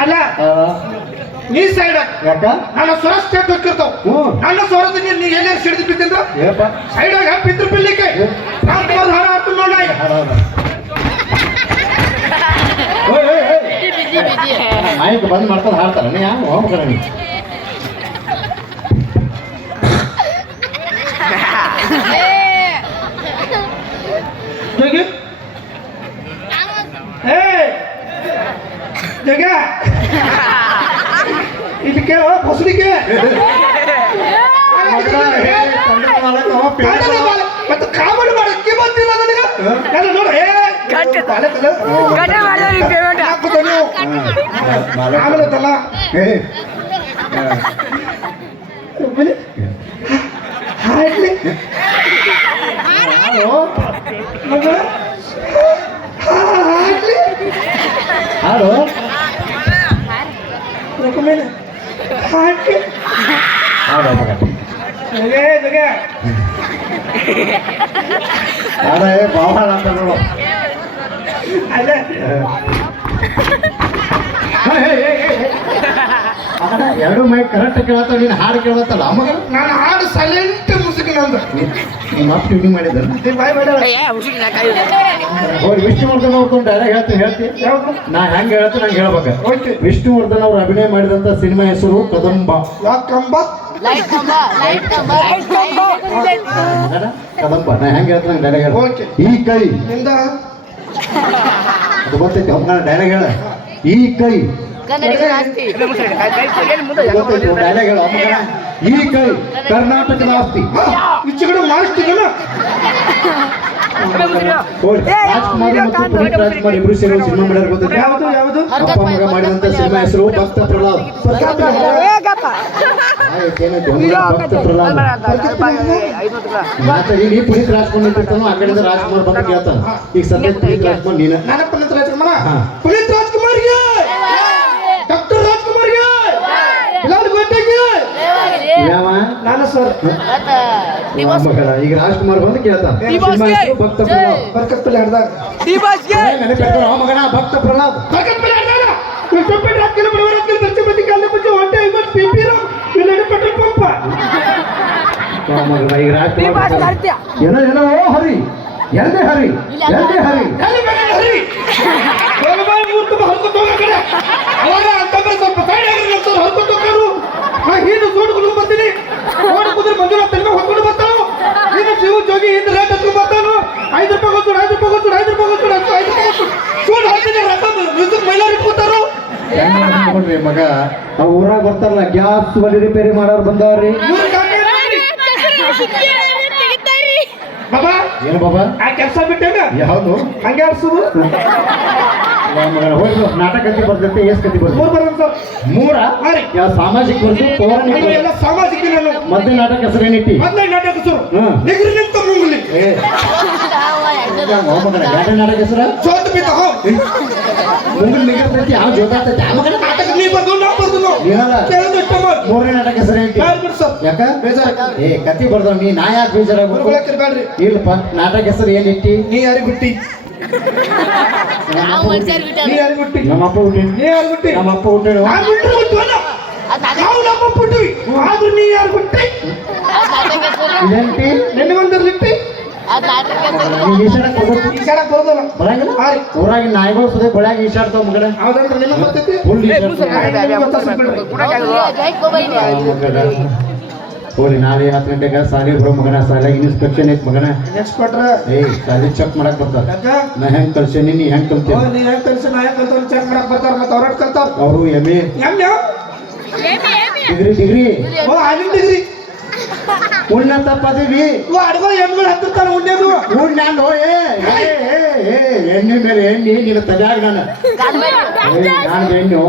ಅಲ್ಲ ನೀ ಸೈಡ್ ಯಾಕ ನನ್ನ ಸ್ವರ ಸ್ಟೇಟ್ ಹೋಗ್ತಿರ್ತಾವ ನನ್ನ ಸ್ವರದ ನೀ ಎಲ್ಲೇ ಸಿಡಿದು ಬಿದ್ದಿದ್ರ ಸೈಡ್ ಆಗ ಬಿದ್ರು ಬಿಡ್ಲಿಕ್ಕೆ ಹಾರ ಆಡ್ತು ನೋಡ ಮೈಕ್ ಬಂದ್ ಮಾಡ್ಕೊಂಡು ಹಾಡ್ತಾರ ನೀ ಯಾವ ಹೋಗ್ಬೇಕಾರ ನೀ ಜಗ ಇದು ಕೇಳ ಹೊಸಡಿಕೆ ಮತ್ತೆ ಕಾಮಿಡಿ ಮಾಡಕ್ಕೆ ಬಂದಿಲ್ಲ ನನಗೆ ನಾನು ನೋಡ ಆಮೇಲೆ ಹಾಡು ಬಾಳ ಅಂತ ನೋಡು ಎರಡು ಮೈಕ್ ಕರೆಕ್ಟ್ ಕೇಳತ್ತ ನೀನು ಹಾಡು ಕೇಳತ್ತಲ್ಲ ಅವಾಗ ನಾನು ಹಾಡು ಸೈಲೆಂಟ್ ಮುಸುಕಿನ ಅಂದ ಮತ್ತೆ ಟ್ಯೂನಿಂಗ್ ಮಾಡಿದ್ದ ವಿಷ್ಣುವರ್ಧನ್ ಅವ್ರದ್ದು ಡೈರೆಕ್ಟ್ ಹೇಳ್ತೀನಿ ನಾ ಹೆಂಗೆ ಹೇಳ್ತೀನಿ ನಂಗೆ ಹೇಳ್ಬೇಕು ವಿಷ್ಣುವರ್ಧನ್ ಅವ್ರು ಅಭಿನಯ ಮಾಡಿದಂತ ಸಿನಿಮಾ ಹೆಸರು ಕದಂಬ ಕದಂಬ ನಾ ಹೆಂಗೆ ಹೇಳ್ತೀನಿ ನಂಗೆ ಡೈರೆಕ್ಟ್ ಹೇಳ ಈ ಕೈ ಅದು ಗೊತ್ತೈತಿ ಹೋಗ ಡೈರೆಕ್ಟ್ ಹೇಳ ಈ ಕೈ ಡೈಲಾಗ್ ಹೇಳ ಈ ಕೈ ಕರ್ನಾಟಕದ ಆಸ್ತಿ ಈಚೆಗಡೆ ಮಾಡಿಸ್ತೀನ ರಾಜ್ಕುಮಾರ್ ಮತ್ತು ಪುನೀತ್ ರಾಜ್ಕುಮಾರ್ ಇಬ್ರು ಸೇರೋ ಸಿನಿಮಾ ಮಾಡ್ಯಾರ ಗೊತ್ತಿದೆ ಯಾವುದು ಅಪ್ಪ ಮಗ ಮಾಡಿದಂತ ಸಿನಿಮಾ ಹೆಸರು ಭಕ್ತ ಪ್ರಹ್ಲಾದ್ ಭಕ್ತ ಪ್ರಹ್ಲಾದ್ ಮಾತಾಡಿ ಪುನೀತ್ ರಾಜ್ಕುಮಾರ್ ನಿಂತಿರ್ತಾನೋ ಆ ಕಡೆಯಿಂದ ರಾಜ್ಕುಮಾರ್ ಬಂದು ಕೇಳ್ತಾನ ಈಗ ಸದ್ಯ ಪುನೀತ್ ರಾಜ್ಕುಮಾರ್ ನೀನ ನಾನು ಪುನೀತ್ ರಾಜ್ಕುಮಾರ್ ಪುನೀತ್ ರಾಜ್ಕುಮಾರ್ಗೆ ಡಾಕ್ಟರ್ ರಾಜ್ಕುಮಾರ್ಗೆ ಬಿಲಾಲ್ ಭಟ್ಟಿಗೆ ಯಾವ ನಾನು ಸರ್ ಈಗ ರಾಜ್ಕುಮಾರ್ ಬಂದು ಕೇಳ್ತಾನ ಭಕ್ತ ಪ್ರಹ್ಲಾದ್ ಬರ್ಕತ್ಪಲ್ಲಿ ಹಿಡ್ದಾಗ ಮಗನ ಭಕ್ತ ಪ್ರಹ್ಲಾದ್ ಬರ್ಕತ್ಪಲ್ಲಿ ಹಿಡ್ದಾಗ ಟೊಪ್ಪೆ ರಾಜ್ಕುಮಾರ್ ಬಡವರ ದರ್ಶಪತಿ ಕಾಲ ಮುಂಚೆ ಹೊಟ್ಟೆ 50 ಪಿಪಿ ಇಲ್ಲಡೆ ಪೆಟ್ರೋಲ್ ಪಂಪ್ ಈಗ ರಾಜ್ಕುಮಾರ್ ಏನೋ ಏನೋ ಹರಿ ಎಲ್ದೇ ಹರಿ ಎಲ್ದೇ ಹರಿ ಹರಿ ಮೂರ್ತ ಹರ್ಕೊತ ಹೋಗ ಕಡೆ ಅವಾಗ ಅಂತಂದ್ರೆ ಸ್ವಲ್ಪ ಸೈಡ್ ಆಗಿರ್ತಾರೆ ಹರ್ಕೊತ ಹೋಗ್ತಾರು ನಾ ಹೀನು ಸೋಡ್ಕೊಂಡು ಬರ್ತೀನಿ ಸೋಡ್ ಕುದ್ರೆ ಮಂಜೂರ ತಲೆ ಹೊತ್ಕೊಂಡು ಬರ್ತಾನು ನೀನು ಶಿವ ಜೋಗಿ ಹಿಂದೆ ರೇಟ್ ಹತ್ಕೊಂಡು ಬರ್ತಾನು 5 ರೂಪಾಯಿ ಕೊಟ್ಟು 5 ರೂಪಾಯಿ ಕೊಟ್ಟು 5 ರೂಪಾಯಿ ಕೊಟ್ಟು 5 ರೂಪಾಯಿ ಕೊಟ್ಟು ಸೋಡ್ ಹಾಕಿದ್ರೆ ರಥ ಮ್ಯೂಸಿಕ್ ಮೈಲಾರಿ ಇಟ್ಕೊತಾರು ನೋಡ್ರಿ ಮಗ ಆ ಊರಾಗ ಬರ್ತಾರಲ್ಲ ಗ್ಯಾಸ್ ಒಲಿ ರಿಪೇರಿ ಮಾಡೋರು ಬಂದವ್ರಿ ಬಾಬಾ ಏನು ಬಾಬಾ ಆ ಕೆಲಸ ಬಿಟ್ಟೇನ ಯಾವುದು ಹಂಗೆ ಆಡ್ಸುದು ಹೋಗಿ ನಾಟಕ ಕತ್ತಿ ಬರ್ತೈತೆ ಎಸ್ ಕತ್ತಿ ಬರ್ತೈತೆ 3 ಬರೋದು ಸರ್ 3 ಯಾವ ಸಾಮಾಜಿಕ ಬರ್ತು ಪೌರಾಣಿಕ ಎಲ್ಲ ಸಾಮಾಜಿಕ ನಾನು ಮೊದಲನೇ ನಾಟಕ ಹೆಸರು ಏನಿಟ್ಟಿ ಮೊದಲನೇ ನಾಟಕ ಹೆಸರು ನಿಗ್ರಿ ನಿಂತ ಮುಂಗುಲಿ ಎರಡನೇ ನಾಟಕ ಹೆಸರು ಜೋತ್ ಬಿದ್ದ ಮುಂಗುಲಿ ನಿಗಿರ್ತೈತಿ ಯಾವ ಜೋತಾತೈತಿ ಆ ಮಗನ ನಾಟಕ ನೀ ಬರ್ದು ನಾ ಬರ್ದು ಏನಲ್ಲ ಕೇಳೋದು ಇಷ್ಟ ಮಾಡಿ 3ನೇ ನಾಟಕ ಹೆಸರು ಏನಿಟ್ಟಿ ಹೇಳ್ಬಿಡಿ ಸರ್ ಯಾಕ ಬೇಜಾರ ಕತ್ತಿ ಬರ್ದವ್ ನೀ ನಾ ಯಾಕೆ ಬೇಜಾರಾಗ್ಬೇಕು ಬೇಡ್ರಿ ಇಲ್ಲಪ್ಪ ನಾಟಕ ಹೆಸರು ಏನಿಟ್ಟಿ ನೀ ಯಾರಿಗೆ ಬಿಟ್ಟಿ ನೀ ಯಾರಿಗೆ ಬಿಟ್ಟಿ ನಮ್ಮಪ್ಪ ಹುಟ್ಟಿ ನೀ ಯಾರು ಬಿಟ್ಟಿ ನಮ್ಮಪ್ಪ ಹುಟ್ಟೇನು ನಾನು ಬಿಟ್ಟರೆ ಬಿಟ್ಟವಲ್ಲ ನಾವು ನಮ್ಮಪ್ಪ ಬಿಟ್ಟಿವಿ ಆದ್ರೂ ನೀ ಯಾರು ಬಿಟ್ಟಿ ಇದೇಂಟಿ ನೆನ್ನೆ ಬಂದಿರ್ಲಿಟ್ಟಿ ಈಸಾಡಕ್ ಬರೋದಲ್ಲ ಬರಂಗಿಲ್ಲ ಊರಾಗಿ ನಾಯಿಗಳು ಸುದೇ ಬೆಳಗ್ಗೆ ಈಸಾಡ್ತಾವ ಮಗನ ಹೌದಂದ್ರೆ ನಿನ್ನ ಬರ್ತೈತಿ ಫುಲ್ ಹೋಗಿ ನಾಳೆ 10 ಗಂಟೆಗೆ ಸಾಲಿ ಬರೋ ಮಗನ ಸಾಲಾಗಿ ಇನ್ಸ್ಪೆಕ್ಷನ್ ಐತ್ ಮಗನ ನೆಕ್ಸ್ಟ್ ಕೊಟ್ರ ಸಾಲಿ ಚೆಕ್ ಮಾಡಕ್ ಬರ್ತಾರ ನಾ ಹೆಂಗ್ ಕಲ್ಸೇನಿ ನೀ ಹೆಂಗ್ ಕಲ್ತೀನಿ ನೀ ಹೆಂಗ್ ಕಲ್ಸಿ ನಾ ಹೆಂಗ್ ಕಲ್ತಾರ ಚೆಕ್ ಮಾಡಕ್ ಬರ್ತಾರ ಮತ್ತೆ ಅವ್ರ ಕಲ್ತಾರ ಅವರು ಎಮ್ಮೆ ಡಿಗ್ರಿ ಆಗಿನ ಡಿಗ್ರಿ ಉನ್ನತ ಪದವಿ ಅಡ್ಗೋ ಎಮ್ಗಳು ಹತ್ತಿರ್ತಾರ ಉಣ್ಣೆದು ಉಣ್ಣು ಎಣ್ಣೆ ಮೇಲೆ ಎಣ್ಣೆ ನಿನ್ನ ತಜಾಗ ನಾನು ಎಣ್ಣು